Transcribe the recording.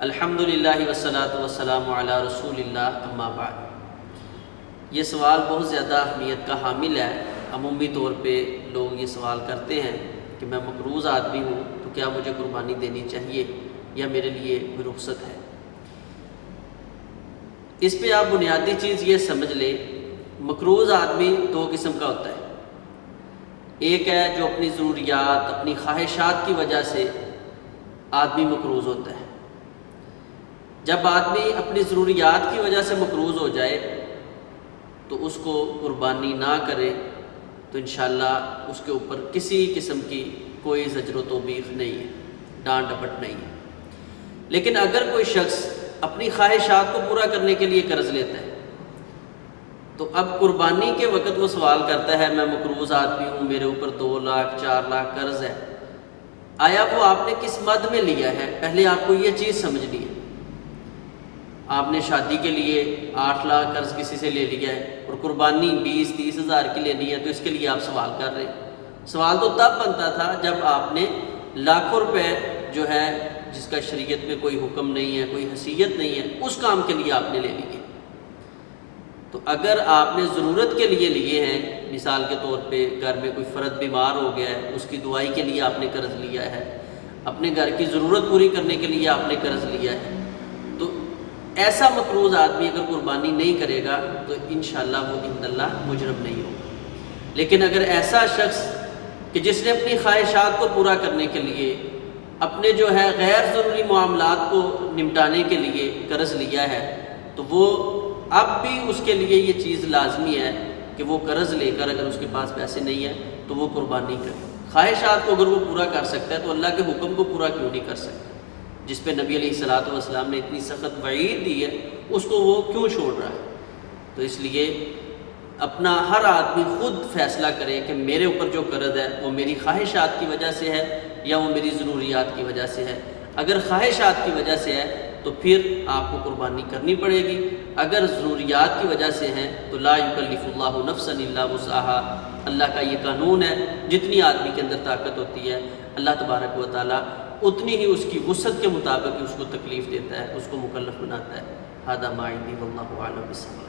الحمدللہ والصلاۃ والسلام علی رسول اللہ اما بعد۔ یہ سوال بہت زیادہ اہمیت کا حامل ہے۔ عمومی طور پہ لوگ یہ سوال کرتے ہیں کہ میں مقروض آدمی ہوں تو کیا مجھے قربانی دینی چاہیے یا میرے لیے کوئی رخصت ہے؟ اس پہ آپ بنیادی چیز یہ سمجھ لیں، مقروض آدمی دو قسم کا ہوتا ہے۔ ایک ہے جو اپنی ضروریات، اپنی خواہشات کی وجہ سے آدمی مقروض ہوتا ہے۔ جب آدمی اپنی ضروریات کی وجہ سے مقروض ہو جائے تو اس کو قربانی نہ کرے تو انشاءاللہ اس کے اوپر کسی قسم کی کوئی زجر و توبیخ نہیں ہے، ڈانٹ ڈپٹ نہیں ہے۔ لیکن اگر کوئی شخص اپنی خواہشات کو پورا کرنے کے لیے قرض لیتا ہے تو اب قربانی کے وقت وہ سوال کرتا ہے میں مقروض آدمی ہوں، میرے اوپر 2 لاکھ 4 لاکھ قرض ہے، آیا وہ آپ نے کس مد میں لیا ہے؟ پہلے آپ کو یہ چیز سمجھنی ہے۔ آپ نے شادی کے لیے 8 لاکھ قرض کسی سے لے لیا ہے اور قربانی 20-30 ہزار کی لینی ہے تو اس کے لیے آپ سوال کر رہے ہیں۔ سوال تو تب بنتا تھا جب آپ نے لاکھوں روپے جو ہے جس کا شریعت میں کوئی حکم نہیں ہے، کوئی حیثیت نہیں ہے، اس کام کے لیے آپ نے لے لیے۔ تو اگر آپ نے ضرورت کے لیے لیے ہیں، مثال کے طور پہ گھر میں کوئی فرد بیمار ہو گیا ہے، اس کی دوائی کے لیے آپ نے قرض لیا ہے، اپنے گھر کی ضرورت پوری کرنے کے لیے آپ نے قرض لیا ہے، تو ایسا مقروض آدمی اگر قربانی نہیں کرے گا تو انشاءاللہ وہ عند اللہ مجرم نہیں ہوگا۔ لیکن اگر ایسا شخص کہ جس نے اپنی خواہشات کو پورا کرنے کے لیے، اپنے جو ہے غیر ضروری معاملات کو نمٹانے کے لیے قرض لیا ہے تو وہ اب بھی اس کے لیے یہ چیز لازمی ہے کہ وہ قرض لے کر اگر اس کے پاس پیسے نہیں ہیں تو وہ قربانی کرے۔ خواہشات کو اگر وہ پورا کر سکتا ہے تو اللہ کے حکم کو پورا کیوں نہیں کر سکتا؟ جس پہ نبی علیہ الصلوۃ والسلام نے اتنی سخت وعید دی ہے اس کو وہ کیوں چھوڑ رہا ہے؟ تو اس لیے اپنا ہر آدمی خود فیصلہ کرے کہ میرے اوپر جو قرض ہے وہ میری خواہشات کی وجہ سے ہے یا وہ میری ضروریات کی وجہ سے ہے۔ اگر خواہشات کی وجہ سے ہے تو پھر آپ کو قربانی کرنی پڑے گی، اگر ضروریات کی وجہ سے ہیں تو لا یکلف اللہ نفسا الا وسعها، اللہ کا یہ قانون ہے، جتنی آدمی کے اندر طاقت ہوتی ہے اللہ تبارک و تعالیٰ اتنی ہی اس کی وسعت کے مطابق اس کو تکلیف دیتا ہے، اس کو مکلف بناتا ہے۔ ھذا ما عندی واللہ اعلم بالصواب۔